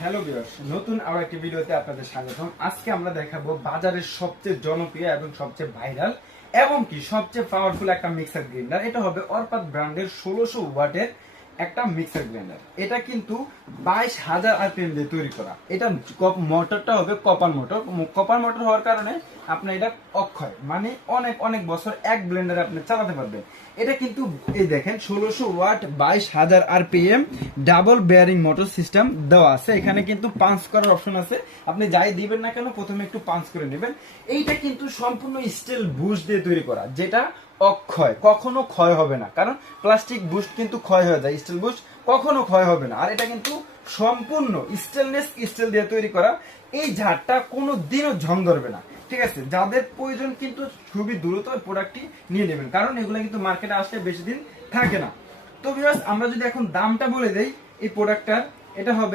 Hello viewers, নতুন আরো একটি ভিডিওতে আপনাদের স্বাগতম। আজকে আমরা দেখাবো বাজারের সবচেয়ে জনপ্রিয় এবং সবচেয়ে ভাইরাল এবং কি সবচেয়ে পাওয়ারফুল একটা মিক্সার গ্রাইন্ডার। এটা হবে অর্পাত ব্র্যান্ডের 1600 ওয়াটের একটা মিক্সার গ্রাইন্ডার। এটা কিন্তু 22,000 আরপিএম দিয়ে তৈরি করা। এটা মোটরটা হবে কপার মোটর। কপার মোটর হওয়ার কারণে আপনার এটা অক্ষয়, মানে অনেক অনেক বছর এক ব্লেন্ডারে আপনি চালাতে পারবেন। এটা কিন্তু এই দেখেন 1600 watt 22,000 RPM double bearing motor system দেওয়া আছে। এখানে কিন্তু পাঞ্চ করার অপশন আছে, আপনি যাই দিবেন না কেন প্রথমে একটু পাঞ্চ করে নেবেন। এইটা কিন্তু সম্পূর্ণ স্টিল বুশ দিয়ে তৈরি করা, যেটা অক্ষয়, কখনো ক্ষয় হবে না। কারণ প্লাস্টিক বুস্ট কিন্তু ক্ষয় হয়ে যায়, স্টিল বুস্ট কখনো ক্ষয় হবে না। আর এটা কিন্তু সম্পূর্ণ স্টেনলেস স্টিল দিয়ে তৈরি করা। এই ঝাড়টা কোনো দিনও ঝং ধরবে না। ঠিক আছে, যাদের প্রয়োজন কিন্তু খুবই দ্রুত প্রোডাক্টটি নিয়ে নেবেন, কারণ এগুলো কিন্তু মার্কেটে আসলে বেশি দিন থাকে না। তো ভিউয়ার্স, আমরা যদি এখন দামটা বলে দেই এই প্রোডাক্টটার, এটা হবে